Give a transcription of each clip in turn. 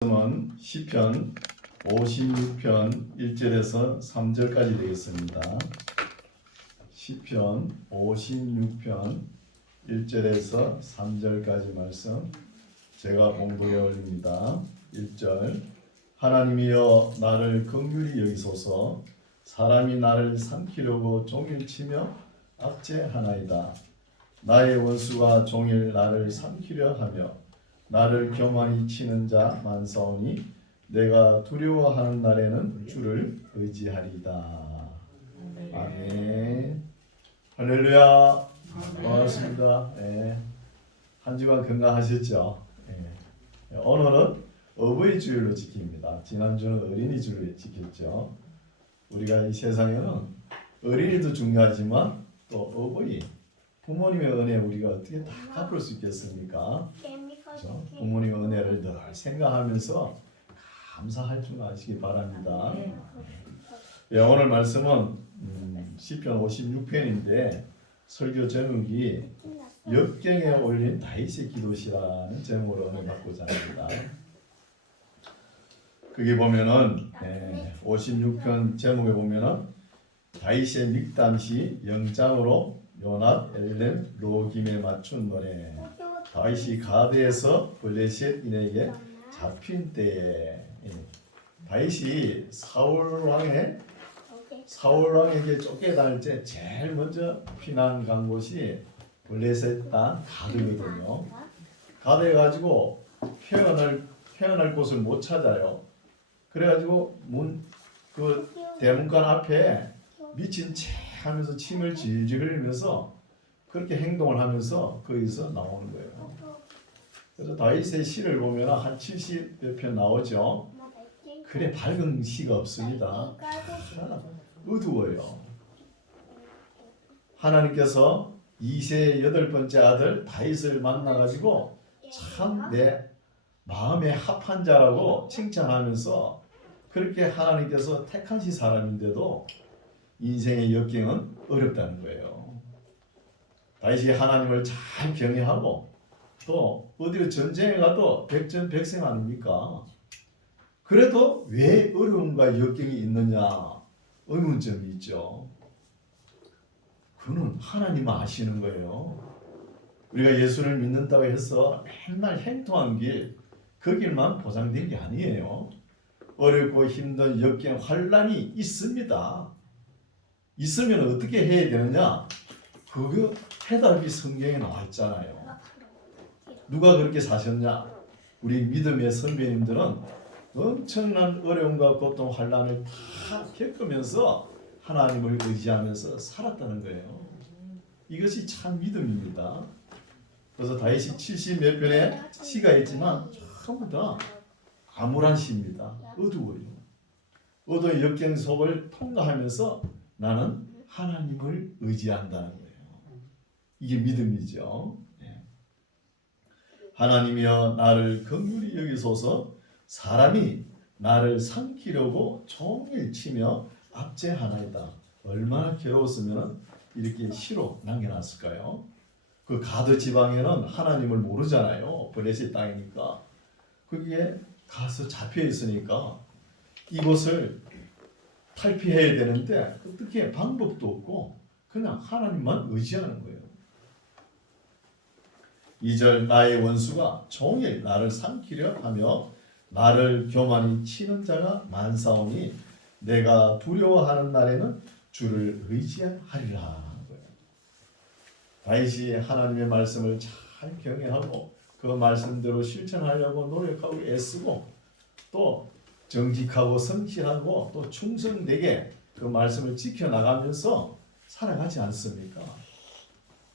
말씀은 시편 56편 1절에서 3절까지 되겠습니다. 시편 56편 1절에서 3절까지 말씀 제가 봉독해 올립니다. 1절 하나님이여 나를 긍휼히 여기소서. 사람이 나를 삼키려고 종일 치며 압제하나이다. 나의 원수가 종일 나를 삼키려 하며 나를 교만히 치는 자 많사오니 내가 두려워하는 날에는 주를 의지하리이다. 아멘. 할렐루야. 반갑습니다. 네. 한 주간 건강하셨죠? 네. 오늘은 어버이 주일로 지킵니다. 지난주는 어린이 주일로 지켰죠. 우리가 이 세상에는 어린이도 중요하지만 또 어버이, 부모님의 은혜 우리가 어떻게 다 갚을 수 있겠습니까? 그렇죠? 부모님의 은혜를 늘 생각하면서 감사할 줄 아시기 바랍니다. 예, 오늘 말씀은 시편 56편인데 설교 제목이 역경에 올린 다윗의 기도시라는 제목으로 오늘 받고자 합니다. 거기 보면은 56편 제목에 보면은 다윗의 믹담시 영장으로 요낫 엘렘 로김에 맞춘 노래. 다윗이 가드에서 블레셋인에게 잡힌 때에 다윗이 사울 왕에게 쫓겨날 때 제일 먼저 피난 간 곳이 블레셋 땅 가드거든요. 가드에 가지고 태어날 곳을 못 찾아요. 그래가지고 그 대문간 앞에 미친 채 하면서 침을 질질 흘리면서 그렇게 행동을 하면서 거기서 나오는 거예요. 그래서 다윗의 시를 보면 한 70여 편 나오죠. 그래 밝은 시가 없습니다. 어두워요. 하나님께서 이새의 8번째 아들 다윗을 만나가지고 참 내 마음에 합한 자라고 칭찬하면서 그렇게 하나님께서 택하신 사람인데도 인생의 역경은 어렵다는 거예요. 다윗이 하나님을 잘 경외하고 또 어디로 전쟁에 가도 백전백승 아닙니까? 그래도 왜 어려움과 역경이 있느냐 의문점이 있죠. 그는 하나님 아시는 거예요. 우리가 예수를 믿는다고 해서 맨날 행통한 길, 그 길만 보장된 게 아니에요. 어렵고 힘든 역경, 환난이 있습니다. 있으면 어떻게 해야 되느냐? 그 해답이 성경에 나와 있잖아요. 누가 그렇게 사셨냐? 우리 믿음의 선배님들은 엄청난 어려움과 고통, 환난을 다 겪으면서 하나님을 의지하면서 살았다는 거예요. 이것이 참 믿음입니다. 그래서 다윗이 70몇 편의 시가 있지만 전부 다 암울한 시입니다. 어두워요. 어두운 역경 속을 통과하면서 나는 하나님을 의지한다는 거예요. 이게 믿음이죠. 하나님이여 나를 긍휼히 여기소서. 사람이 나를 삼키려고 종일 치며 압제하나이다. 얼마나 괴로웠으면 이렇게 시로 남겨놨을까요? 그 가드 지방에는 하나님을 모르잖아요. 블레셋 땅이니까. 거기에 가서 잡혀 있으니까 이곳을 탈피해야 되는데 어떻게 방법도 없고 그냥 하나님만 의지하는 거예요. 2절 나의 원수가 종일 나를 삼키려 하며 나를 교만히 치는 자가 많사오니 내가 두려워하는 날에는 주를 의지하리라 하는 거예요. 다윗이 하나님의 말씀을 잘 경외하고 그 말씀대로 실천하려고 노력하고 애쓰고 또 정직하고 성실하고 또 충성되게 그 말씀을 지켜나가면서 살아가지 않습니까?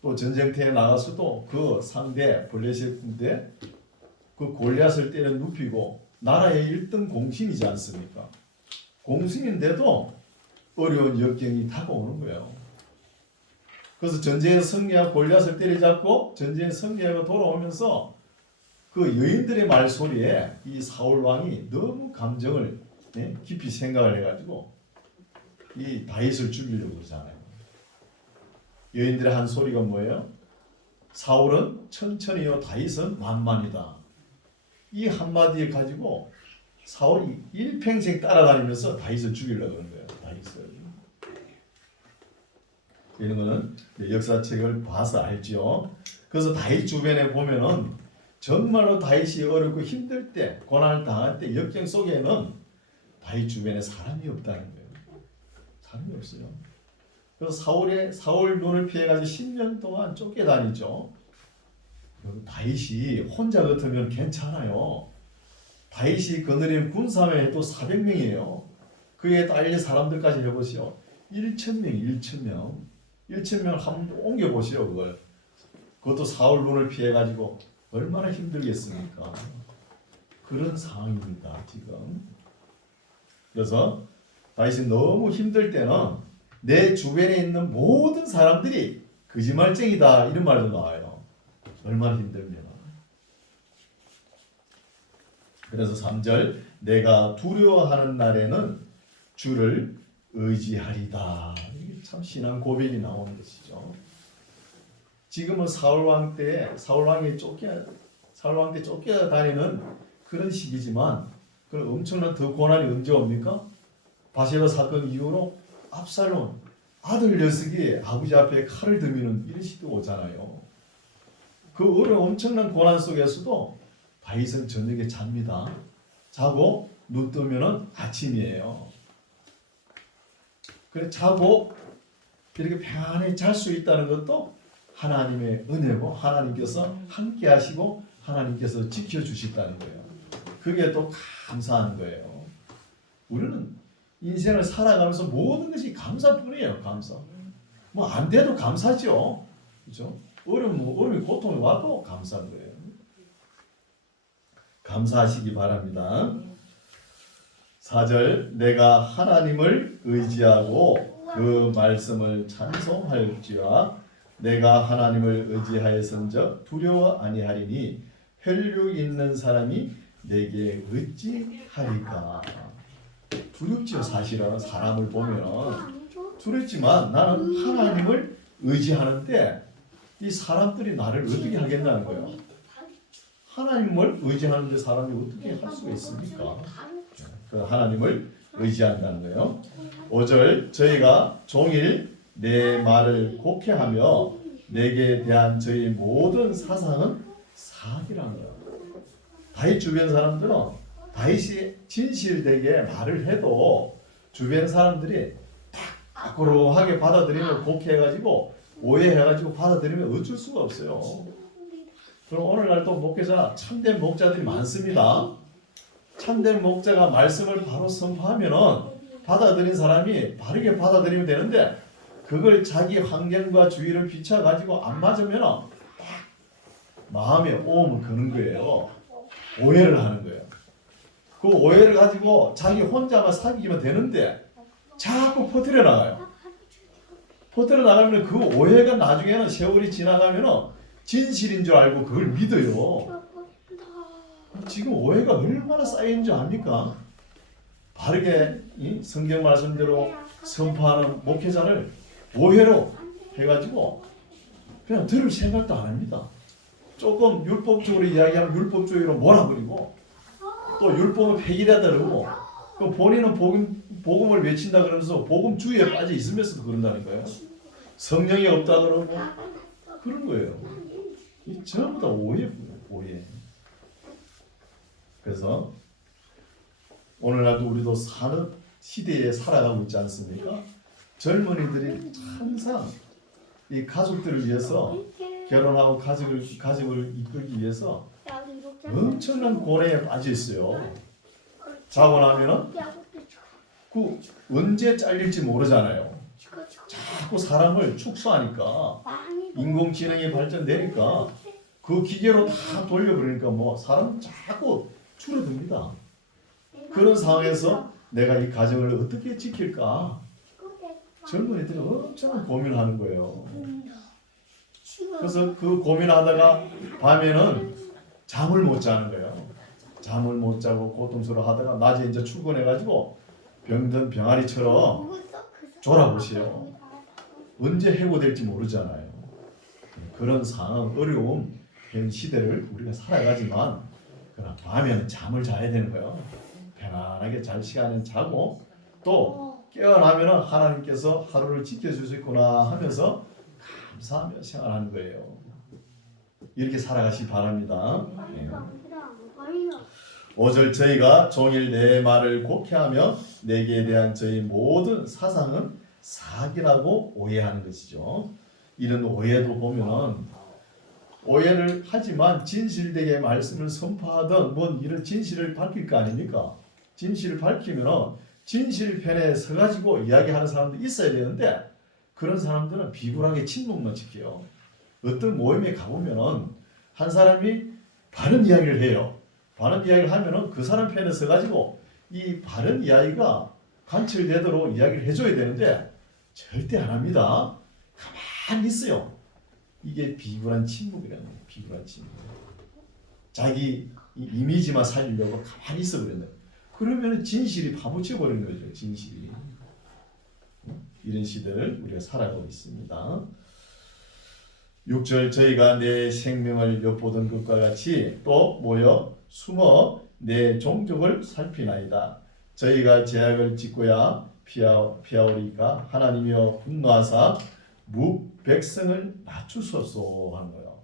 또 전쟁터에 나가서도 그 상대 블레셋인데 그 골리앗을 때려 눕히고 나라의 1등 공신이지 않습니까? 공신인데도 어려운 역경이 다가오는 거예요. 그래서 전쟁에서 승리하고 골리앗을 때려잡고 전쟁에 승리하고 돌아오면서 그 여인들의 말소리에 이 사울 왕이 너무 감정을 깊이 생각을 해가지고 이 다윗을 죽이려고 그러잖아요. 여인들의 한 소리가 뭐예요? 사울은 천천히요 다윗은 만만이다. 이 한마디에 가지고 사울이 일평생 따라다니면서 다윗을 죽이려고 그런 거예요. 다윗을. 이런 거는 역사책을 봐서 알죠. 그래서 다윗 주변에 보면은 정말로 다윗이 어렵고 힘들 때, 고난을 당할 때 역경 속에는 다윗 주변에 사람이 없다는 거예요. 사람이 없어요. 그래서 사울 눈을 피해가지고 10년 동안 쫓겨다니죠. 다윗이 혼자 같으면 괜찮아요. 다윗이 거느린 군사면 해도 400명이에요. 그에 딸린 사람들까지 해보시오. 1,000명. 1,000명 한번 옮겨보시오. 그걸. 그것도 사울 눈을 피해가지고 얼마나 힘들겠습니까? 그런 상황입니다. 지금. 그래서 다윗이 너무 힘들 때는 내 주변에 있는 모든 사람들이 거짓말쟁이다 이런 말도 나와요. 얼마나 힘들면. 그래서 3절 내가 두려워하는 날에는 주를 의지하리다. 이게 참 신앙 고백이 나오는 것이죠. 지금은 사울왕 때 쫓겨다니는 그런 시기지만 그 엄청난 더 고난이 언제 옵니까? 바세바 사건 이후로 압살롬 아들 녀석이 아버지 앞에 칼을 들미는 이런 시도 오잖아요. 그 엄청난 고난 속에서도 다윗은 저녁에 잡니다. 자고 눈 뜨면은 아침이에요. 그래 자고 이렇게 편안히 잘 수 있다는 것도 하나님의 은혜고 하나님께서 함께 하시고 하나님께서 지켜주셨다는 거예요. 그게 또 감사한 거예요. 우리는 인생을 살아가면서 모든 것이 감사뿐이에요. 감사. 뭐 안 돼도 감사죠. 그렇죠? 어려움이 고통이 와도 감사한 거예요. 감사하시기 바랍니다. 4절 내가 하나님을 의지하고 그 말씀을 찬송할지와 내가 하나님을 의지하였은즉 두려워 아니하리니 혈육 있는 사람이 내게 어찌하리까. 두렵지요. 사실은 사람을 보면 두렵지만 나는 하나님을 의지하는데 이 사람들이 나를 어떻게 하겠다는 거예요. 하나님을 의지하는데 사람이 어떻게 할 수가 있습니까? 하나님을 의지한다는 거예요. 5절 저희가 종일 내 말을 곡해하며 내게 대한 저희 모든 사상은 사기라는 거예요. 다윗 주변 사람들은 다윗이 진실되게 말을 해도 주변 사람들이 딱고루하게 받아들이면 곡해해가지고 오해해가지고 받아들이면 어쩔 수가 없어요. 그럼 오늘날 또 목회자 참된 목자들이 많습니다. 참된 목자가 말씀을 바로 선포하면은 받아들인 사람이 바르게 받아들이면 되는데 그걸 자기 환경과 주의를 비춰가지고 안 맞으면은 마음에 오음을 거는 거예요. 오해를 하는 거예요. 그 오해를 가지고 자기 혼자만 사귀면 되는데 자꾸 퍼뜨려 나가요. 퍼뜨려 나가면 그 오해가 나중에는 세월이 지나가면은 진실인 줄 알고 그걸 믿어요. 지금 오해가 얼마나 쌓이는 줄 압니까? 바르게 성경 말씀대로 선포하는 목회자를 오해로 해가지고 그냥 들을 생각도 안 합니다. 조금 율법적으로 이야기하면 율법주의로 몰아버리고 또 율법은 폐기되다 그러고 본인은 복음을 외친다 그러면서 복음주의에 빠져 있으면서도 그런다니까요. 성령이 없다 그러고 그런 거예요. 이 전부 다 오해예요. 오해. 그래서 오늘날도 우리도 사는 시대에 살아가고 있지 않습니까? 젊은이들이 항상 이 가족들을 위해서 결혼하고 가족을 이끌기 위해서 엄청난 고뇌에 빠져 있어요. 자고 나면은 그 언제 잘릴지 모르잖아요. 자꾸 사람을 축소하니까 인공지능이 발전되니까 그 기계로 다 돌려버리니까 뭐 사람 자꾸 줄어듭니다. 그런 상황에서 내가 이 가정을 어떻게 지킬까? 젊은이들은 엄청 고민하는 거예요. 그래서 그 고민하다가 밤에는 잠을 못 자는 거예요. 잠을 못 자고 고통스러워하다가 낮에 이제 출근해가지고 병든 병아리처럼 졸아보세요. 언제 해고될지 모르잖아요. 그런 상황, 어려움, 현 시대를 우리가 살아가지만 그러나 밤에는 잠을 자야 되는 거예요. 편안하게 잘 시간은 자고 또 깨어나면은 하나님께서 하루를 지켜주셨구나 하면서 감사하며 생활하는 거예요. 이렇게 살아가시기 바랍니다. 5절 저희가 종일 내 말을 곡해하며 내게 대한 저희 모든 사상은 사기라고 오해하는 것이죠. 이런 오해도 보면은 오해를 하지만 진실되게 말씀을 선포하던 뭔 이런 진실을 밝힐 거 아닙니까? 진실을 밝히면은 진실 편에 서가지고 이야기하는 사람도 있어야 되는데 그런 사람들은 비굴하게 침묵만 지켜요. 어떤 모임에 가보면은 한 사람이 바른 이야기를 해요. 바른 이야기를 하면은 그 사람 편에 서가지고 이 바른 이야기가 관철되도록 이야기를 해줘야 되는데 절대 안 합니다. 가만히 있어요. 이게 비굴한 침묵이라는 거예요. 비굴한 침묵. 자기 이미지만 살리려고 가만히 있어 버린다. 그러면 진실이 파묻혀 버리는 거죠. 진실이. 이런 시대를 우리가 살아가고 있습니다. 6절 저희가 내 생명을 엿보던 것과 같이 또 모여 숨어 내 종족을 살피나이다. 저희가 제약을 짓고야 피하오리까 하나님이여 분노하사 백성을 낮추소서 하는 거예요.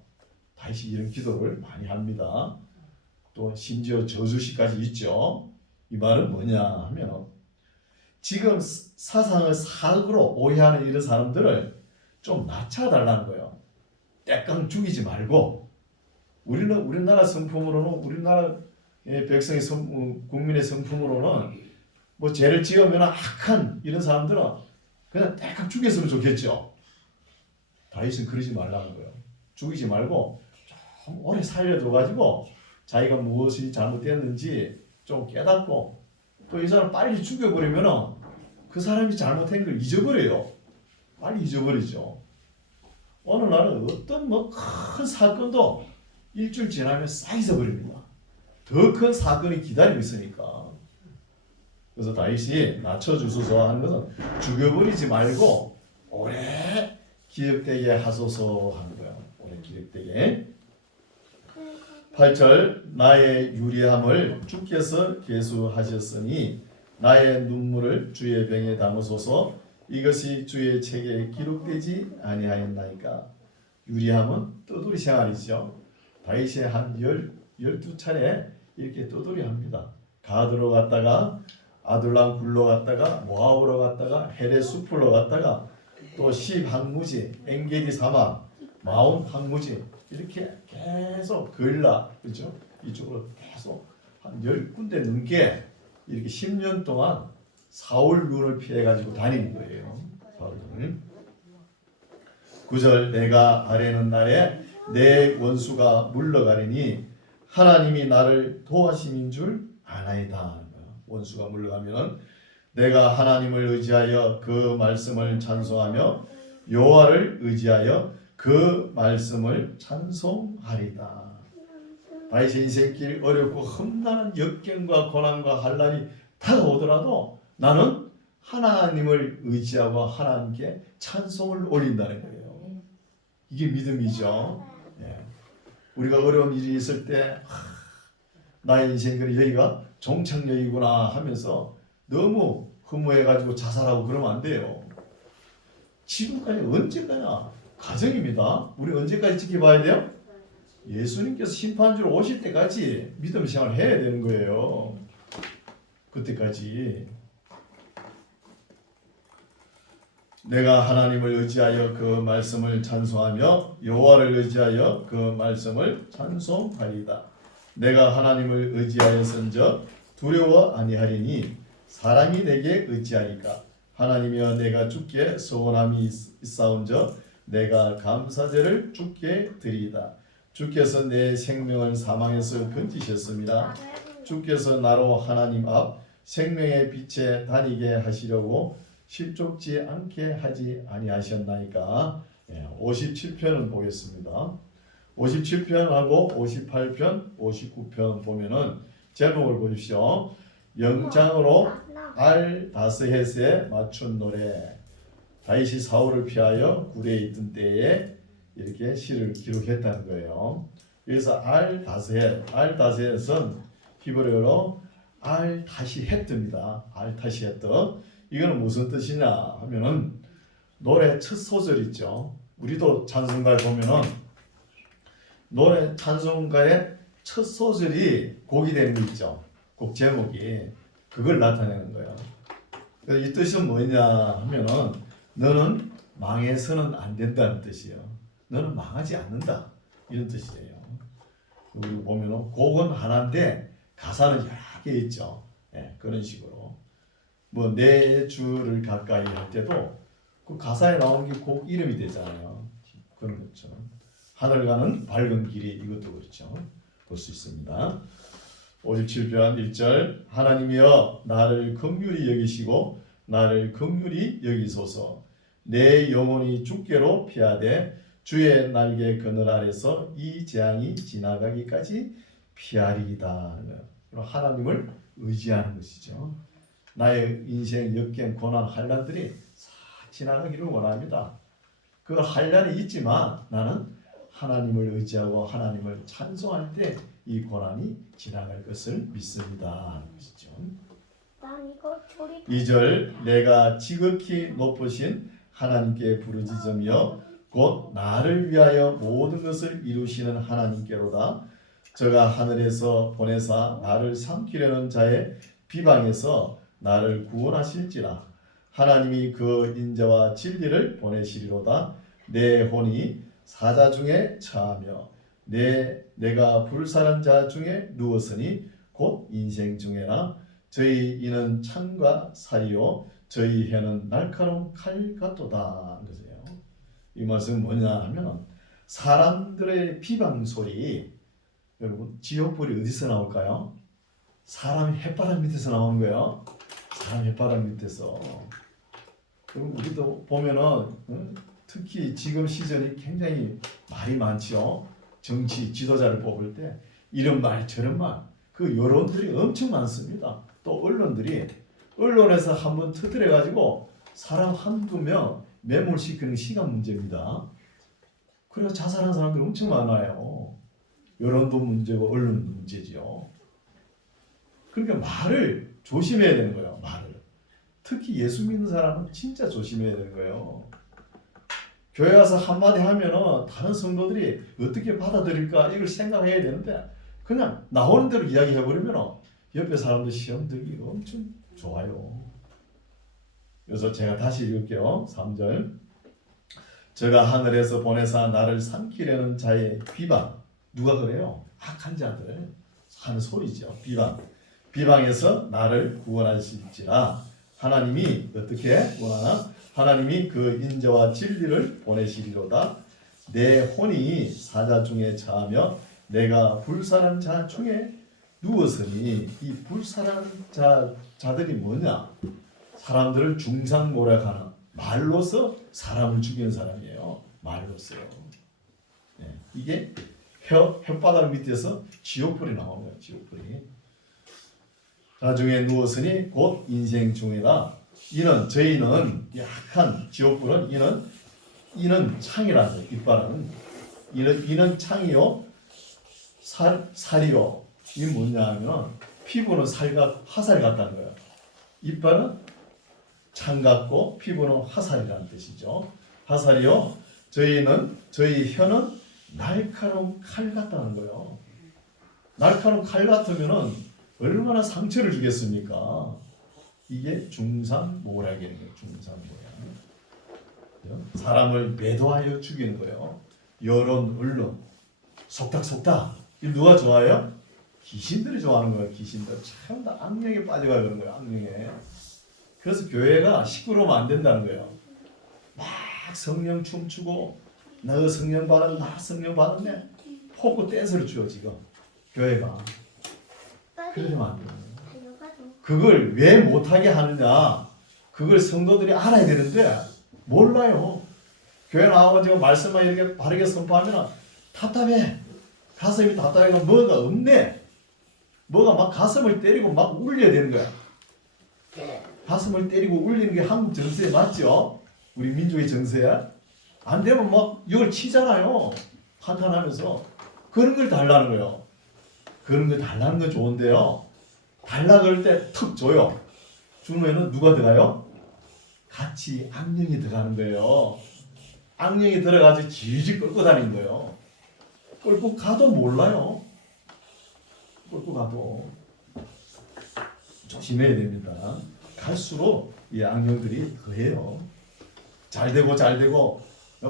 다시 이런 기도를 많이 합니다. 또 심지어 저주시까지 있죠. 이 말은 뭐냐 하면 지금 사상을 사악으로 오해하는 이런 사람들을 좀 낮춰달라는 거예요. 떼깡 죽이지 말고 우리나라 성품으로는 우리나라 백성의 국민의 성품으로는 뭐 죄를 지으면 악한 이런 사람들은 그냥 떼깡 죽였으면 좋겠죠. 다윗은 그러지 말라는 거예요. 죽이지 말고 좀 오래 살려둬가지고 자기가 무엇이 잘못됐는지 좀 깨닫고 또 이 사람 빨리 죽여버리면 그 사람이 잘못한 걸 잊어버려요. 빨리 잊어버리죠. 어느 날은 어떤 뭐 큰 사건도 일주일 지나면 쌓여져 버립니다. 더 큰 사건이 기다리고 있으니까. 그래서 다윗이 낮춰주소서 하는 것은 죽여버리지 말고 오래 기억되게 하소서 하는 거야. 오래 기억되게. 8절 나의 유리함을 주께서 계수하셨으니 나의 눈물을 주의 병에 담으소서 이것이 주의 책에 기록되지 아니하였나이까. 유리함은 떠돌이 생활이죠. 다윗이 한 12차례 이렇게 떠돌이 합니다. 가드로 갔다가 아둘람 굴로 갔다가 모압으로 갔다가 헤레 숲으로 갔다가 또 십 항무지 엔게디 사막 마온 항무지 이렇게 계속 걸라 그렇죠? 이쪽으로 계속 한 10군데 넘게 이렇게 10년 동안 사울 눈을 피해 가지고 다니는 거예요. 사울 눈을. 9절 내가 아뢰는 날에 내 원수가 물러가리니 하나님이 나를 도와심인 줄 아나이다. 원수가 물러가면 내가 하나님을 의지하여 그 말씀을 찬송하며 여호와를 의지하여 그 말씀을 찬송하리다. 다윗의 인생길 어렵고 험난한 역경과 고난과 환난이 다가오더라도 나는 하나님을 의지하고 하나님께 찬송을 올린다는 거예요. 이게 믿음이죠. 예. 우리가 어려운 일이 있을 때 나의 인생길이 여기가 종착역이구나 하면서 너무 허무해가지고 자살하고 그러면 안 돼요. 지금까지 언제까지나 가정입니다. 우리 언제까지 지켜봐야 돼요? 예수님께서 심판주로 오실 때까지 믿음 생활을 해야 되는 거예요. 그때까지. 내가 하나님을 의지하여 그 말씀을 찬송하며 여호와를 의지하여 그 말씀을 찬송하리다. 내가 하나님을 의지하였은즉 두려워 아니하리니 사람이 내게 의지하리까. 하나님이여 내가 주께 소원함이 있사온즉 내가 감사제를 주께 드리이다. 주께서 내 생명을 사망에서 건지셨습니다. 주께서 나로 하나님 앞 생명의 빛에 다니게 하시려고 실족지 않게 하지 아니하셨나이까. 57편은 보겠습니다. 57편하고 58편, 59편 보면은 제목을 보십시오. 영장으로 알다스헷에 맞춘 노래. 다윗이 사울을 피하여 굴에 있던 때에 이렇게 시를 기록했다는 거예요. 여기서 알다셋은 히브리어로 알다시헷입니다. 알다시헷. 이거는 무슨 뜻이냐 하면은 노래 첫 소절 있죠. 우리도 찬송가에 보면은 노래 찬송가의 첫 소절이 곡이 되는 거 있죠. 곡 제목이 그걸 나타내는 거예요. 이 뜻은 뭐냐 하면은 너는 망해서는 안 된다는 뜻이에요. 너는 망하지 않는다 이런 뜻이에요. 그리고 보면은 곡은 하나인데 가사는 여러 개 있죠. 예, 그런 식으로 뭐 내 주를 가까이 할 때도 그 가사에 나오는 게 곡 이름이 되잖아요. 그런 것처럼 하늘 가는 밝은 길이 이것도 그렇죠. 볼 수 있습니다. 57편 1절 하나님이여 나를 긍휼히 여기시고 나를 긍휼히 여기소서 내 영혼이 죽게로 피하되 주의 날개 그늘 아래서 이 재앙이 지나가기까지 피하리이다. 하나님을 의지하는 것이죠. 나의 인생 역경 고난 환난들이 싹 지나가기를 원합니다. 그 환난이 있지만 나는 하나님을 의지하고 하나님을 찬송할 때 이 고난이 지나갈 것을 믿습니다 하는 것이죠. 2절 내가 지극히 높으신 하나님께 부르짖으며 곧 나를 위하여 모든 것을 이루시는 하나님께로다. 저가 하늘에서 보내사 나를 삼키려는 자의 비방에서 나를 구원하실지라. 하나님이 그 인자와 진리를 보내시리로다. 내 혼이 사자 중에 처하며 내가 불사른 자 중에 누웠으니 곧 인생 중에나 저희 이는 창과 살이요 저희 해는 날카로운 칼 같도다. 그러세요. 이 말씀은 뭐냐 하면 사람들의 비방 소리, 여러분 지옥불이 어디서 나올까요? 사람 햇바닥 밑에서 나오는 거예요. 사람 햇바닥 밑에서. 그럼 우리도 보면은 특히 지금 시즌이 굉장히 말이 많죠. 정치 지도자를 뽑을 때 이런 말 저런 말 그 여론들이 엄청 많습니다. 또 언론에서 한번 터뜨려 가지고 사람 한두 명 매몰시키는 시간 문제입니다. 그래서 자살한 사람들이 엄청 많아요. 여론도 문제고 언론도 문제죠. 그러니까 말을 조심해야 되는 거예요. 말을. 특히 예수 믿는 사람은 진짜 조심해야 되는 거예요. 교회 와서 한마디 하면은 다른 성도들이 어떻게 받아들일까 이걸 생각해야 되는데 그냥 나오는 대로 이야기해버리면 옆에 사람들 시험 들기 엄청 좋아요. 그래서 제가 다시 읽을게요. 3절 저가 하늘에서 보내사 나를 삼키려는 자의 비방. 누가 그래요? 악한 자들 하는 소리죠. 비방에서 나를 구원하실지라. 하나님이 어떻게 구원하나? 하나님이 그 인자와 진리를 보내시리로다. 내 혼이 사자 중에 처하며 내가 불사른 자 중에 누웠으니 이 불사른 자들이 뭐냐? 사람들을 중상모략하는 말로서 사람을 죽이는 사람이에요. 말로서요. 네, 이게 혓바닥 밑에서 지옥불이 나오는 거예요. 지옥불이. 자 중에 누웠으니 곧 인생 중이다. 저희는 약한 지옥불은 이는 창이라서 이빨은 이는 창이요 살이요. 이게 뭐냐면 피부는 화살 같다는 거예요. 이빨은 창 같고 피부는 화살이라는 뜻이죠. 화살이요. 저희 혀는 날카로운 칼 같다는 거예요. 날카로운 칼 같으면은 얼마나 상처를 주겠습니까? 이게 중상모략이라는 거예요. 중상모략. 사람을 매도하여 죽이는 거예요. 여론, 언론, 속닥속닥. 이 누가 좋아해요? 귀신들이 좋아하는 거예요. 귀신들. 참 다 악령에 빠져가요. 그런 거예요. 악령에. 그래서 교회가 시끄러우면 안 된다는 거예요. 막 성령 춤추고 너 성령 받았네, 나 성령 받았네. 포크 댄스를 추요 지금 교회가. 그러면 안 돼요. 그걸 왜 못하게 하느냐? 그걸 성도들이 알아야 되는데 몰라요. 교회 나와가지고 말씀만 이렇게 바르게 선포하면 답답해. 가슴이 답답해가 뭐가 없네. 뭐가 막 가슴을 때리고 막 울려야 되는 거야. 가슴을 때리고 울리는 게 한국 정서에 맞죠? 우리 민족의 정서야. 안 되면 막 이걸 치잖아요. 한탄하면서. 그런 걸 달라는 거예요. 그런 거 달라는 건 좋은데요. 달라 그럴 때 턱 줘요. 주면은 누가 들어가요? 같이 악령이 들어가는 거예요. 악령이 들어가서 질질 끌고 다니는 거예요. 끌고 가도 몰라요. 끌고 가도 조심해야 됩니다. 갈수록 이 악령들이 더해요. 잘 되고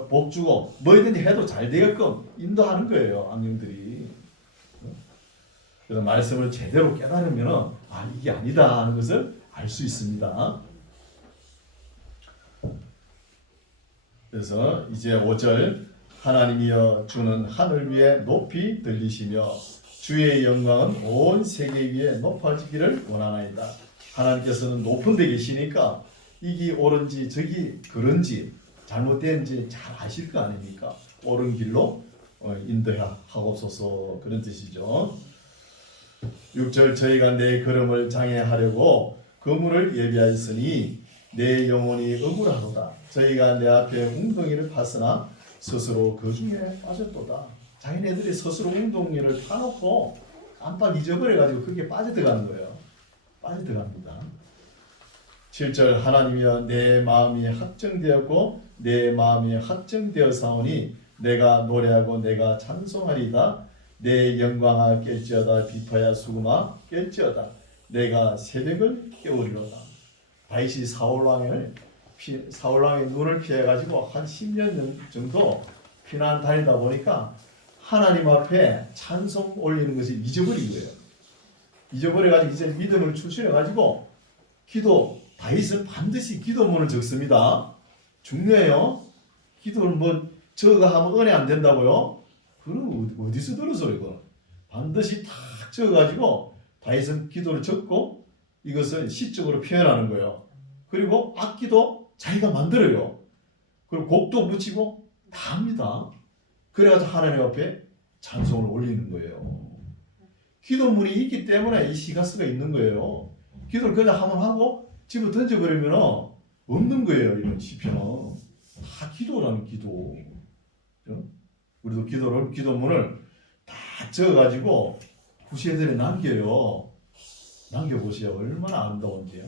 복 주고 뭐든지 해도 잘 되게끔 인도하는 거예요. 악령들이. 그래서 말씀을 제대로 깨달으면 이게 아니다 하는 것을 알 수 있습니다. 그래서 이제 5절 하나님이여 주는 하늘 위에 높이 들리시며 주의 영광은 온 세계 위에 높아지기를 원하나이다. 하나님께서는 높은 데 계시니까 이게 옳은지 저기 그런지 잘못된지 잘 아실 거 아닙니까? 옳은 길로 인도하옵소서 그런 뜻이죠. 6절 저희가 내 걸음을 장애하려고 그물을 예비하였으니 내 영혼이 억울하도다. 저희가 내 앞에 웅덩이를 팠으나 스스로 그 중에 빠졌도다. 자기네들이 스스로 웅덩이를 파놓고 깜빡 잊어버려가지고 그게 빠져들어가는 거예요. 빠져들어갑니다. 7절 하나님이여 내 마음이 확정되었고 내 마음이 확정되어 사오니 내가 노래하고 내가 찬송하리다. 내 영광아 깰지어다. 비파야 수금아 깰지어다. 내가 새벽을 깨우리로다. 다윗이 사울왕의 눈을 피해가지고 한 10년 정도 피난 다니다 보니까 하나님 앞에 찬송 올리는 것을 잊어버린 거예요. 잊어버려가지고 이제 믿음을 추출해가지고 다윗은 반드시 기도문을 적습니다. 중요해요. 기도를 저거 하면 은혜 안 된다고요? 그럼 어디서 들어서 그래? 반드시 탁 적어가지고 다윗은 기도를 적고 이것을 시적으로 표현하는 거예요. 그리고 악기도 자기가 만들어요. 그리고 곡도 붙이고 다 합니다. 그래가지고 하나님 앞에 찬송을 올리는 거예요. 기도문이 있기 때문에 이 시가스가 있는 거예요. 기도를 그냥 한번 하고 집어 던져버리면 없는 거예요. 이런 시편은 다 기도라는 기도. 우리도 기도문을 다 적어가지고 구시애들에 남겨요. 남겨보세요. 얼마나 아름다운데요.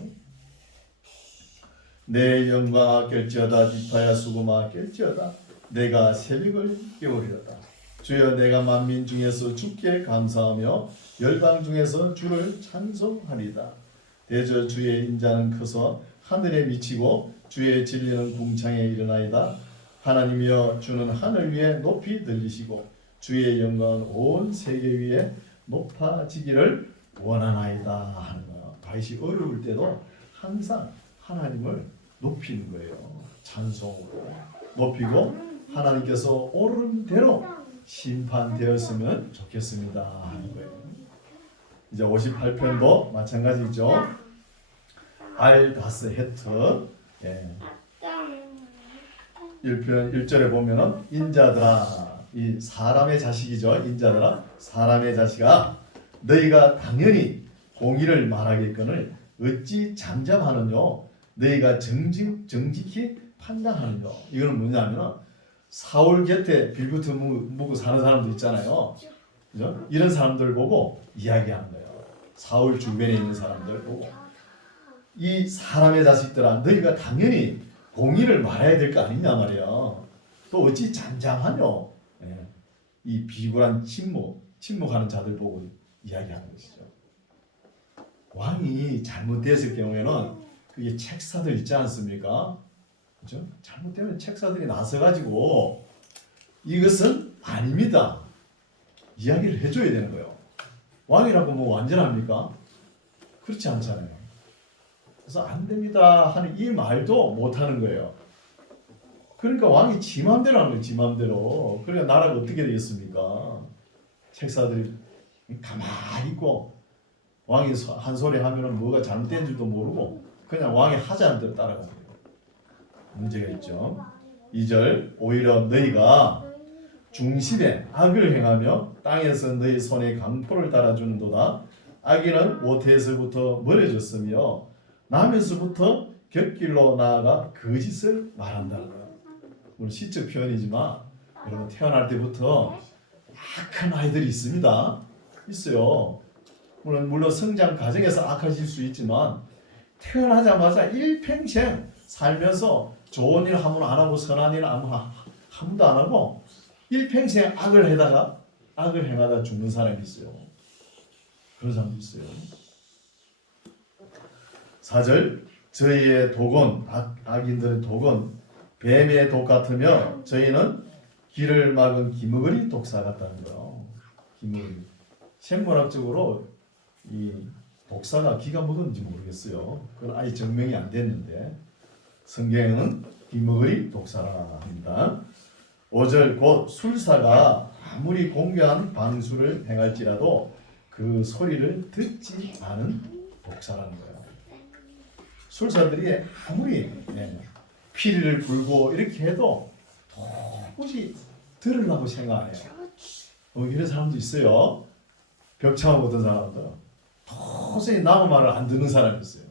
내 영광아 깰지어다. 비파야 수금아 깰지어다. 내가 새벽을 깨우리로다. 주여 내가 만민 중에서 주께 감사하며 열방 중에서 주를 찬송하리다. 대저 주의 인자는 커서 하늘에 미치고 주의 진리는 궁창에 일어나이다. 하나님이여 주는 하늘 위에 높이 들리시고 주의 영광은 온 세계 위에 높아지기를 원하나이다 하는 거예요. 다윗이 어려울 때도 항상 하나님을 높이는 거예요. 찬송으로 높이고 하나님께서 오르는 대로 심판되었으면 좋겠습니다 하는 거예요. 이제 58편도 마찬가지죠. 알다스 헤트 1편 1절에 보면은 인자들아, 이 사람의 자식이죠. 인자들아, 사람의 자식아, 너희가 당연히 공의를 말하겠거늘 어찌 잠잠하느뇨? 너희가 정직히 판단하느뇨? 이거는 뭐냐면 사울 곁에 빌붙어 묵고 사는 사람도 있잖아요. 그죠? 이런 사람들 보고 이야기하는 거예요. 사울 주변에 있는 사람들 보고 이 사람의 자식들아, 너희가 당연히 공의를 말해야 될 거 아니냐 말이야. 또 어찌 잠잠하뇨? 이 비굴한 침묵하는 자들 보고 이야기하는 것이죠. 왕이 잘못됐을 경우에는 그게 책사들 있지 않습니까? 그렇죠? 잘못되면 책사들이 나서가지고 이것은 아닙니다. 이야기를 해줘야 되는 거예요. 왕이라고 뭐 완전합니까? 그렇지 않잖아요. 그래서 안 됩니다 하는 이 말도 못하는 거예요. 그러니까 왕이 지 맘대로 하는 거예요. 지 맘대로. 그러니까 나라가 어떻게 되겠습니까? 책사들이 가만히 있고 왕이 한 소리 하면 뭐가 잘못된 줄도 모르고 그냥 왕이 하자는 대로 따라가는 거예요. 문제가 있죠. 2절 오히려 너희가 중심에 악을 행하며 땅에서 너희 손에 강포를 달아주는도다. 악인은 모태에서부터 멀어졌으며 나면서부터 곁길로 나아가 거짓을 말한다는 거예요. 물론 시적 표현이지만 여러분 태어날 때부터 악한 아이들이 있습니다. 있어요. 물론 성장 과정에서 악해질 수 있지만 태어나자마자 일평생 살면서 좋은 일 한 번 안 하고 선한 일 한 번도 안 하고 일평생 악을 행하다 죽는 사람이 있어요. 그런 사람도 있어요. 4절 저희의 독은 악인들의 독은 뱀의 독 같으며 저희는 길을 막은 기머거리 독사 같다는 거예요. 기머거리. 생물학적으로 이 독사가 기가 먹었는지 모르겠어요. 그건 아직 증명이 안 됐는데 성경에는 기머거리 독사라 합니다. 5절 곧 술사가 아무리 공개한 방수를 행할지라도 그 소리를 듣지 않은 독사라는 거예요. 술사들이 아무리 피리를 불고 이렇게 해도 도무지 들으려고 생각해요. 이런 사람도 있어요. 벽창하고 어떤 사람들 도저히 남의 말을 안 듣는 사람이 있어요.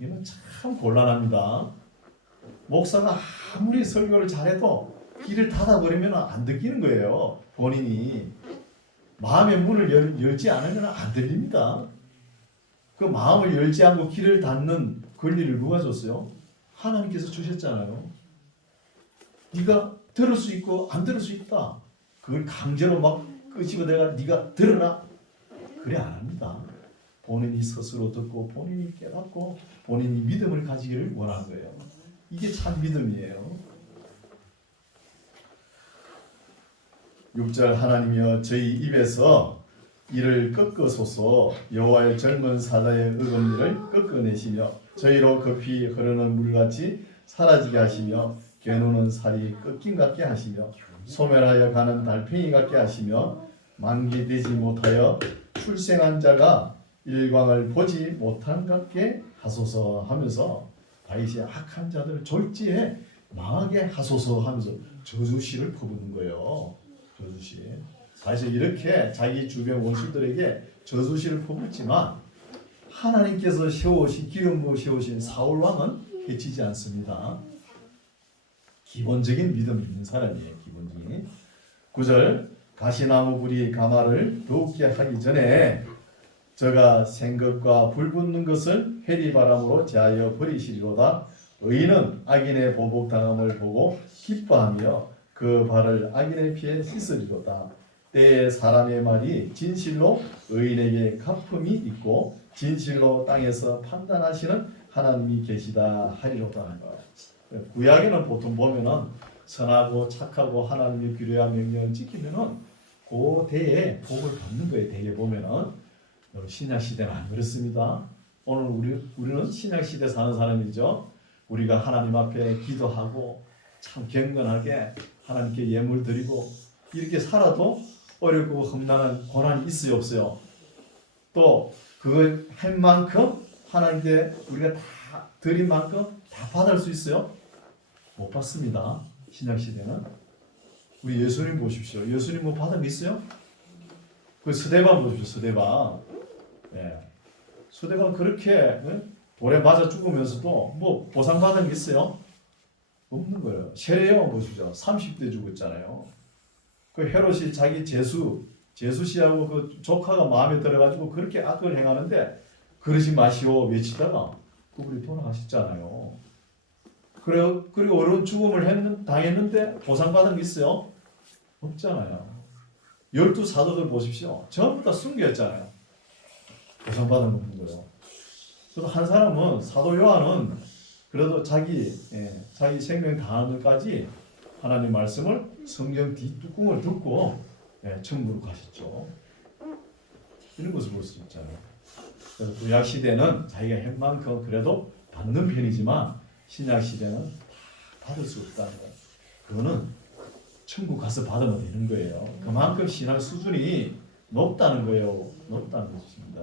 이건 참 곤란합니다. 목사가 아무리 설교를 잘해도 귀를 닫아버리면 안 듣기는 거예요. 본인이 마음의 문을 열지 않으면 안 들립니다. 그 마음을 열지 않고 귀를 닫는 권리를 누가 줬어요? 하나님께서 주셨잖아요. 네가 들을 수 있고 안 들을 수 있다. 그걸 강제로 막 끄집어내가 네가 들으라. 그래 안 합니다. 본인이 스스로 듣고 본인이 깨닫고 본인이 믿음을 가지기를 원하는 거예요. 이게 참 믿음이에요. 6절 하나님이여 저희 입에서 이를 꺾으소서. 여호와의 젊은 사자의 어금니를 꺾어내시며 저희로 급히 흐르는 물같이 사라지게 하시며 겨누는 살이 꺾임 같게 하시며 소멸하여 가는 달팽이 같게 하시며 만기되지 못하여 출생한 자가 일광을 보지 못한 같게 하소서 하면서 다윗이 악한 자들을 졸지에 망하게 하소서 하면서 저주시를 퍼붓는 거예요. 저주시. 다윗이 이렇게 자기 주변 원수들에게 저주시를 퍼붓지만 하나님께서 세우신 기름으로 세우신 사울 왕은 해치지 않습니다. 기본적인 믿음이 있는 사람이에요. 기본적인. 9절 가시나무 불이 가마를 더욱게 하기 전에 저가 생것과 불 붙는 것을 해리바람으로 제하여 버리시리로다. 의인은 악인의 보복당함을 보고 기뻐하며 그 발을 악인의 피에 씻으리로다. 때에 사람의 말이 진실로 의인에게 갚음이 있고 진실로 땅에서 판단하시는 하나님이 계시다 하리로다. 구약에는 보통 보면은 선하고 착하고 하나님의 규례와 명령을 지키면은 그 대에 복을 받는 거예요. 대에 보면은. 신약 시대는 안 그렇습니다. 오늘 우리는 신약 시대 사는 사람이죠. 우리가 하나님 앞에 기도하고 참 경건하게 하나님께 예물 드리고 이렇게 살아도 어렵고 험난한 고난이 있어요, 없어요? 또 그걸 할 만큼 하나님께 우리가 다 드린 만큼 다 받을 수 있어요? 못 받습니다. 신약 시대는. 우리 예수님 보십시오. 예수님 뭐 받은 게 있어요? 그 스데반 보십시오. 스데반. 스데반 그렇게 돌에 맞아 죽으면서도 뭐 보상받은 게 있어요? 없는 거예요. 세례요한 보십시오. 30대 죽었잖아요. 그 헤롯이 자기 제수씨하고 그 조카가 마음에 들어가지고 그렇게 악을 행하는데 그러지 마시오 외치다가 그분이 돌아가셨잖아요. 그리고 어려운 죽음을 당했는데 보상받은 게 있어요? 없잖아요. 12사도들 보십시오. 전부 다 순교했잖아요. 보상받은 거 없는 거예요. 그래서 한 사람은 사도 요한은 그래도 자기 생명 다하늘까지 하나님 말씀을 성경 뒷뚜껑을 듣고 천국으로 가셨죠. 이런 것을 볼 수 있잖아요. 그래서 구약 시대는 자기가 한 만큼 그래도 받는 편이지만 신약 시대는 받을 수 없다는 거예요. 그거는 천국 가서 받으면 되는 거예요. 그만큼 신앙 수준이 높다는 거예요. 높다는 것입니다.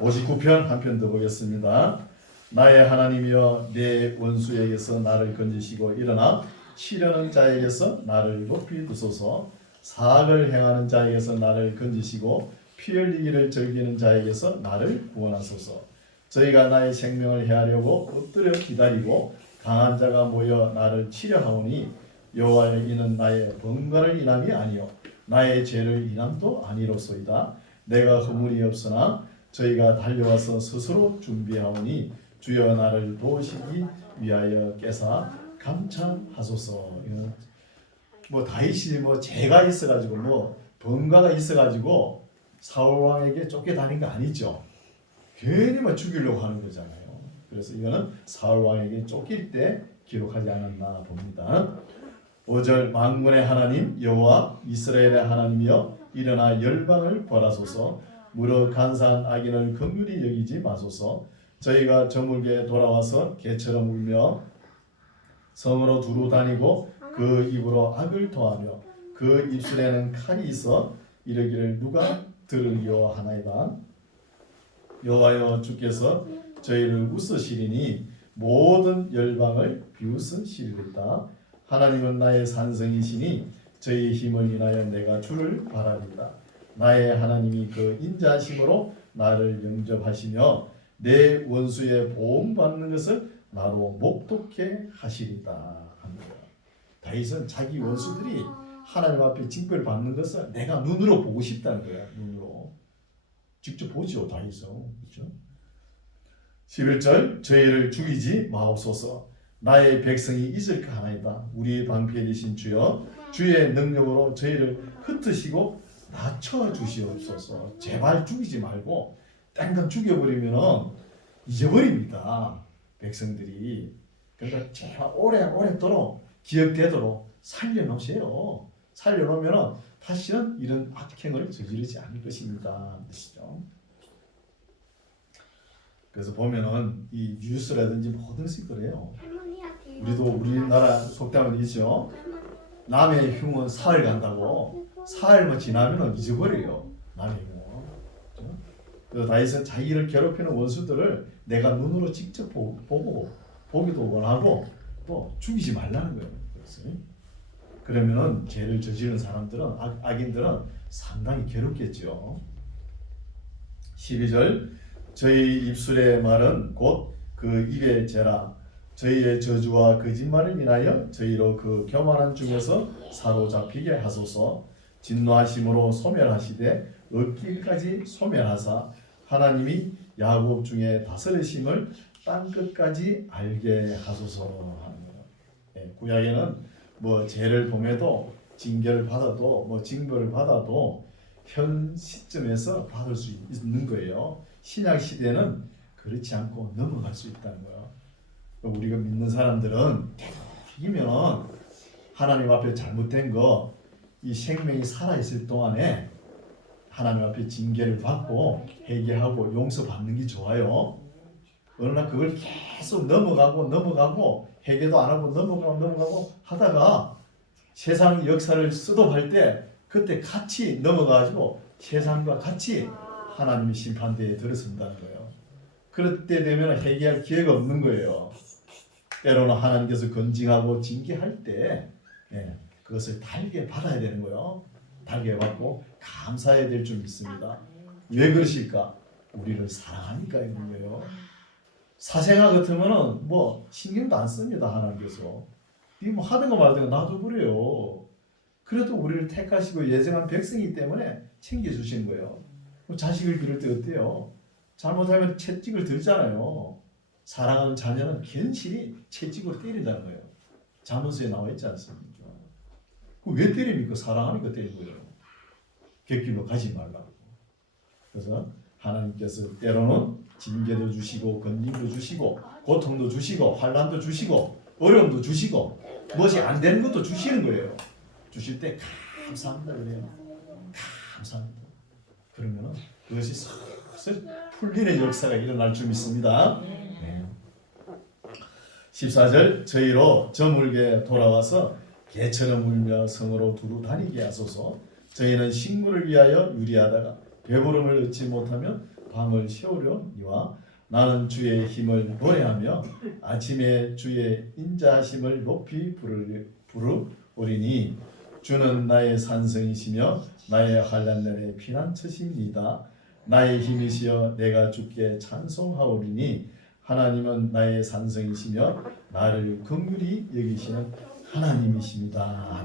59편 한 편 더 보겠습니다. 나의 하나님이여 내 원수에게서 나를 건지시고 일어나 치려는 자에게서 나를 높이 두소서. 사악을 행하는 자에게서 나를 건지시고 피 흘리기를 즐기는 자에게서 나를 구원하소서. 저희가 나의 생명을 해하려고 엎드려 기다리고 강한 자가 모여 나를 치려 하오니 여호와여 이는 나의 번거를 인함이 아니요 나의 죄를 인함도 아니로소이다. 내가 허물이 없으나 저희가 달려와서 스스로 준비하오니 주여 나를 도우시기 위하여 깨사 감찰하소서. 뭐 다윗이 뭐 죄가 있어가지고 뭐 번가가 있어가지고 사울 왕에게 쫓겨다닌 거 아니죠. 괜히 막 죽이려고 하는 거잖아요. 그래서 이거는 사울 왕에게 쫓길 때 기록하지 않았나 봅니다. 5절 만군의 하나님 여호와 이스라엘의 하나님이여 일어나 열방을 벌하소서. 무릇 간사한 악인을 긍휼히 여기지 마소서. 저희가 저물게 돌아와서 개처럼 울며 성으로 두루 다니고 그 입으로 악을 토하며 그 입술에는 칼이 있어 이르기를 누가 들으려 하나이다. 여호와여 주께서 저희를 웃으시리니 모든 열방을 비웃으시리이다. 하나님은 나의 산성이시니 저희의 힘을 인하여 내가 주를 바라리이다. 나의 하나님이 그 인자하심으로 나를 영접하시며 내 원수의 보응받는 것을 나로 목독해 하시리이다 합니다. 다윗은 자기 원수들이 하나님 앞에 징벌 받는 것을 내가 눈으로 보고 싶다는 거야. 눈으로 직접 보죠. 다윗은. 그렇죠? 11절 저희를 죽이지 마옵소서. 나의 백성이 잊을까 하나이다. 우리 방패 되신 주여 주의 능력으로 저희를 흩으시고 낮춰 주시옵소서. 제발 죽이지 말고 땡강 죽여버리면 잊어버립니다. 백성들이. 그러니까 제발 오래도록 기억되도록 살려놓으세요. 살려놓으면 다시는 이런 악행을 저지르지 않을 것입니다. 뜻이죠. 그래서 보면은 이 뉴스라든지 모든 것이 그래요. 우리도 우리나라 속담은 있죠. 남의 흉은 사흘 간다고. 사흘만 지나면은 잊어버려요. 남의 흉은. 그렇죠? 그래서 다윗은 자기를 괴롭히는 원수들을 내가 눈으로 직접 보고 보기도 원하고 또 죽이지 말라는 거예요. 그래서 그러면은 죄를 저지르는 사람들은 악인들은 상당히 괴롭겠죠. 12절 저희 입술의 말은 곧 그 입의 죄라. 저희의 저주와 거짓말을 인하여 저희로 그 교만한 중에서 사로잡히게 하소서. 진노하심으로 소멸하시되 얻기까지 소멸하사 하나님이 야곱 중에 다스리심을 땅 끝까지 알게 하소서 합니다. 구약에는 뭐 죄를 범해도 징계를 받아도 뭐 징벌을 받아도 현 시점에서 받을 수 있는 거예요. 신약 시대는 그렇지 않고 넘어갈 수 있다는 거예요. 우리가 믿는 사람들은 되도록이면 하나님 앞에 잘못된 거 이 생명이 살아있을 동안에 하나님 앞에 징계를 받고 회개하고 용서받는 게 좋아요. 어느 날 그걸 계속 넘어가고 회개도 안 하고 넘어가고 하다가 세상 역사를 수도할 때 그때 같이 넘어가가지고 세상과 같이 하나님의 심판대에 들어선다는 거예요. 그럴 때 되면 회개할 기회가 없는 거예요. 때로는 하나님께서 건징하고 징계할 때 그것을 달게 받아야 되는 거예요. 달게 받고 감사해야 될 줄 믿습니다. 왜 그러실까? 우리를 사랑하니까 있는 거예요. 사생아 같으면은 뭐 신경도 안 씁니다. 하나님께서 이 뭐 하든가 말든가 놔둬버려요. 그래도 우리를 택하시고 예정한 백성이기 때문에 챙겨주시는 거예요. 자식을 기를 때 어때요? 잘못하면 채찍을 들잖아요. 사랑하는 자녀는 견실히 채찍으로 때린다는 거예요. 잠언서에 나와 있지 않습니까? 왜 때립니까? 사랑하니까 때린 거예요. 객길로 가지 말라고. 그래서 하나님께서 때로는 징계도 주시고 건짐도 주시고 고통도 주시고 환난도 주시고 어려움도 주시고 무엇이 안 되는 것도 주시는 거예요. 주실 때 감사합니다 그래요. 감사합니다. 그러면 그것이 슬슬 풀리는 역사가 일어날 줄 믿습니다. 14절 저희로 저물게 돌아와서 개처럼 울며 성으로 두루 다니게 하소서. 저희는 식물을 위하여 유리하다가 배부름을 얻지 못하면 밤을 새우려니와 나는 주의 힘을 노래하며 아침에 주의 인자하심을 높이 부르오리니 주는 나의 산성이시며 나의 환난 날의 피난처십니다. 나의 힘이시여 내가 주께 찬송하오리니 하나님은 나의 산성이시며 나를 긍휼히 여기시는 하나님이십니다.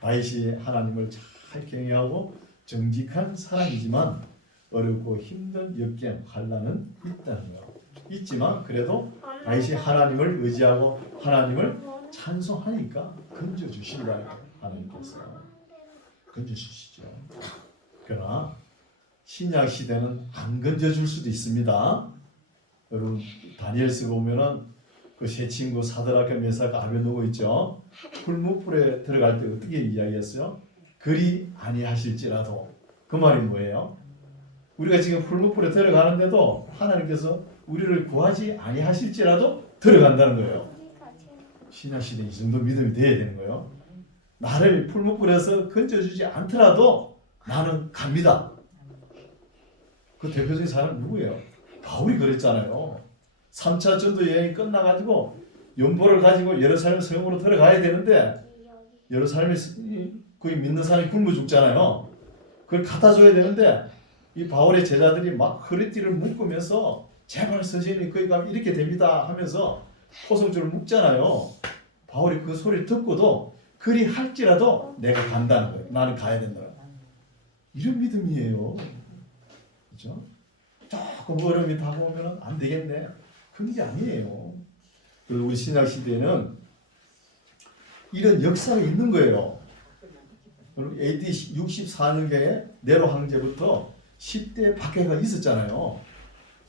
다윗이 하나님을 잘 경외하고 정직한 사람이지만 어렵고 힘든 역경, 환난은 있다는 거. 있지만 그래도 다윗이 하나님을 의지하고 하나님을 찬송하니까 건져주신다. 하나님께서 건져주시죠. 그러나 신약 시대는 안 건져줄 수도 있습니다. 여러분 다니엘서 보면은 그 세 친구 사드락과 메삭과 아벤노고 있죠. 풀무불에 들어갈 때 어떻게 이야기했어요? 그리 아니하실지라도. 그 말이 뭐예요? 우리가 지금 풀무불에 들어가는데도 하나님께서 우리를 구하지 아니하실지라도 들어간다는 거예요. 신약 시대 이 정도 믿음이 돼야 되는 거예요. 나를 풀무불에서 건져주지 않더라도 나는 갑니다. 그 대표적인 사람 누구예요? 바울이 그랬잖아요. 3차 전도 여행이 끝나가지고 연보를 가지고 예루살렘 성으로 들어가야 되는데 예루살렘에 거기 믿는 사람이 굶어 죽잖아요. 그걸 갖다 줘야 되는데 이 바울의 제자들이 막 허리띠를 묶으면서 제발 선생님이 거기 가면 이렇게 됩니다 하면서 포성줄을 묶잖아요. 바울이 그 소리를 듣고도 그리 할지라도 내가 간다는 거예요. 나는 가야 된다. 이런 믿음이에요. 그렇죠? 조금 어려움이 다가오면 안 되겠네. 그런 게 아니에요. 그리고 우리 신약 시대에는 이런 역사가 있는 거예요. AD 64년경에 네로 황제부터 10대 박해가 있었잖아요.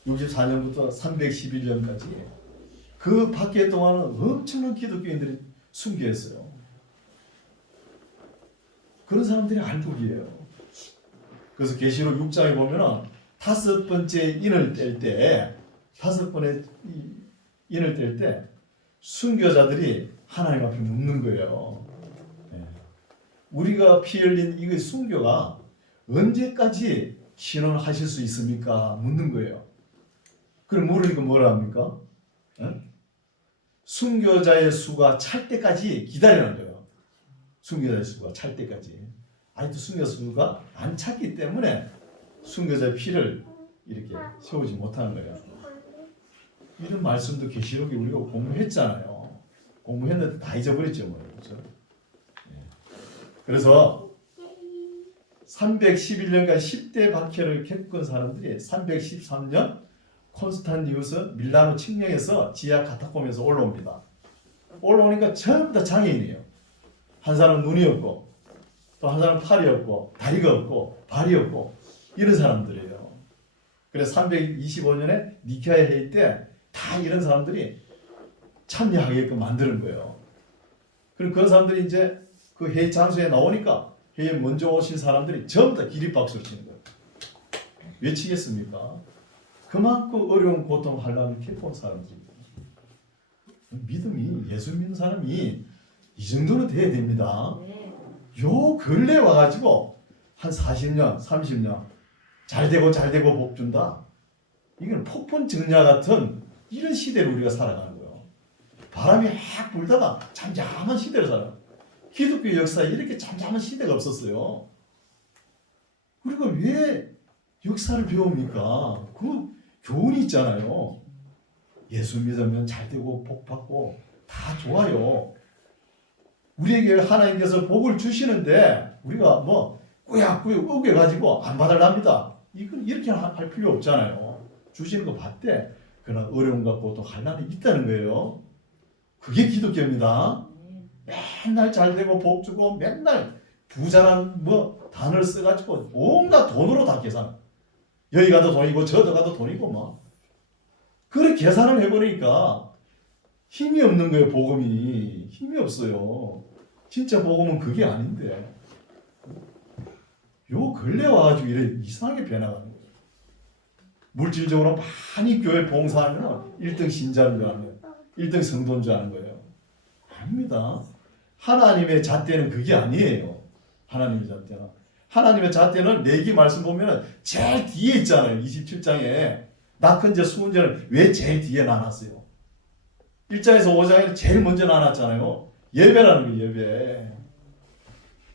64년부터 311년까지. 그 박해 동안은 엄청난 기독교인들이 순교했어요. 그런 사람들이 알곡이에요. 그래서 계시록 6장에 보면은 5번째 인을 뗄 때, 5번의 인을 뗄 때 순교자들이 하나님 앞에 묻는 거예요. 우리가 피 흘린 이 순교가 언제까지 신원하실 수 있습니까? 묻는 거예요. 그럼 모르니까 뭐라 합니까? 순교자의 수가 찰 때까지 기다리는 거예요. 순교자의 수가 찰 때까지. 아직도 순교자 수가 안 찼기 때문에 순교자의 피를 이렇게 세우지 못하는 거예요. 이런 말씀도 계시록에 우리가 공부했잖아요. 공부했는데 다 잊어버렸죠. 뭐. 그렇죠? 그래서 311년간 10대 박해를 겪은 사람들이 313년 콘스탄티누스 밀라노 칙령에서 지하 카타콤에서 올라옵니다. 올라오니까 전부 다 장애인이에요. 한 사람은 눈이 없고 또 한 사람은 팔이 없고 다리가 없고 발이 없고 이런 사람들이에요. 그래서 325년에 니케아 회의 때 다 이런 사람들이 참여하게끔 만드는 거예요. 그럼 그런 사람들이 이제 그 회의 장소에 나오니까 회의에 먼저 오신 사람들이 전부 다 기립박수를 치는 거예요. 왜 치겠습니까? 그만큼 어려운 고통 환난을 겪은 사람들입니다. 믿음이 예수 믿는 사람이 이 정도는 돼야 됩니다. 요 근래 와가지고 한 40년, 30년 잘 되고 복 준다. 이건 폭풍 정야 같은 이런 시대를 우리가 살아가는 거예요. 바람이 확 불다가 잠잠한 시대를 살아요. 기독교 역사에 이렇게 잠잠한 시대가 없었어요. 우리가 왜 역사를 배웁니까? 그 교훈이 있잖아요. 예수 믿으면 잘 되고 복 받고 다 좋아요. 우리에게 하나님께서 복을 주시는데 우리가 뭐 꾸역꾸역 우겨가지고 안 받으랍니다. 이건 이렇게 할 필요 없잖아요. 주시는 거 받되 그러나 어려움과 고통 환난이 있다는 거예요. 그게 기독교입니다. 맨날 잘 되고 복 주고 맨날 부자란 뭐 단어를 써가지고 온갖 돈으로 다 계산. 여기 가도 돈이고 저도 가도 돈이고 뭐. 그렇게 계산을 해버리니까 힘이 없는 거예요. 복음이 힘이 없어요. 진짜 복음은 그게 아닌데 요 근래 와가지고 이래 이상하게 변화가는 거예요. 물질적으로 많이 교회 봉사하면 1등 신자인 줄 아는 거예요. 1등 성도인 줄 아는 거예요. 아닙니다. 하나님의 잣대는 그게 아니에요. 하나님의 잣대는. 하나님의 잣대는 레기 말씀 보면 제일 뒤에 있잖아요. 27장에 낙헌제 수훈제를 왜 제일 뒤에 나눴어요? 1장에서 5장에 제일 먼저 나눴잖아요. 예배라는 거 예배.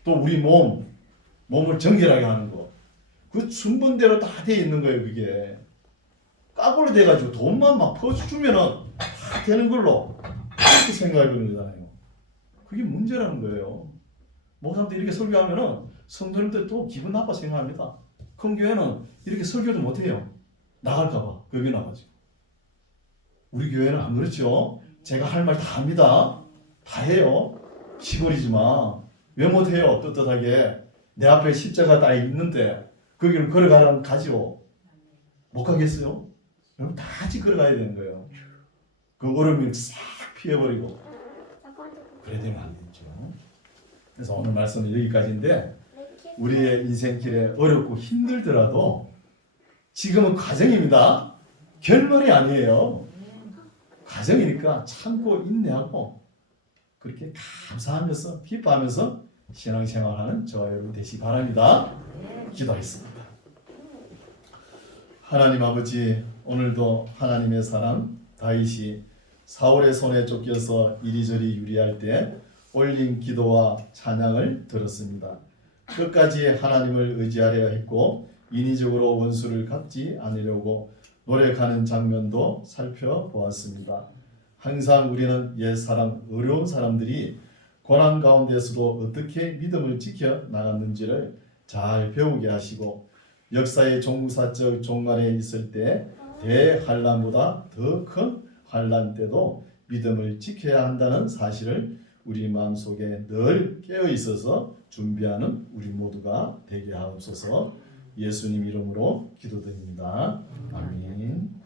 또 우리 몸을 정결하게 하는 거. 그 순번대로 다 돼 있는 거예요. 그게. 까불로 돼가지고 돈만 막 퍼주면은 다 되는 걸로. 이렇게 생각해 보는 거잖아요. 그게 문제라는 거예요. 목사님들 이렇게 설교하면은 성도님들 또 기분 나빠 생각합니다. 큰 교회는 이렇게 설교도 못해요. 나갈까봐 겁이 나가지고. 우리 교회는 안 그렇죠. 제가 할 말 다 합니다. 다 해요. 시골이지만 왜 못해요? 떳떳하게 내 앞에 십자가 다 있는데 거기를 걸어가라면 가죠. 못 가겠어요? 그럼 다 같이 걸어가야 되는 거예요. 그 얼음을 싹 피해버리고 그래야 되면 안 되죠. 그래서 오늘 말씀은 여기까지인데 우리의 인생길에 어렵고 힘들더라도 지금은 과정입니다. 결론이 아니에요. 과정이니까 참고 인내하고 그렇게 감사하면서 기뻐하면서 신앙생활하는 저와 여러분 되시기 바랍니다. 기도하겠습니다. 하나님 아버지, 오늘도 하나님의 사람 다윗이 사울의 손에 쫓겨서 이리저리 유리할 때 올린 기도와 찬양을 들었습니다. 끝까지 하나님을 의지하려 했고 인위적으로 원수를 갚지 않으려고 노력하는 장면도 살펴보았습니다. 항상 우리는 옛사람, 어려운 사람들이 고난 가운데서도 어떻게 믿음을 지켜 나갔는지를 잘 배우게 하시고 역사의 종사적 종말에 있을 때 대환란보다 더 큰 환란 때도 믿음을 지켜야 한다는 사실을 우리 마음속에 늘 깨어 있어서 준비하는 우리 모두가 되게 하옵소서. 예수님 이름으로 기도드립니다. 아멘.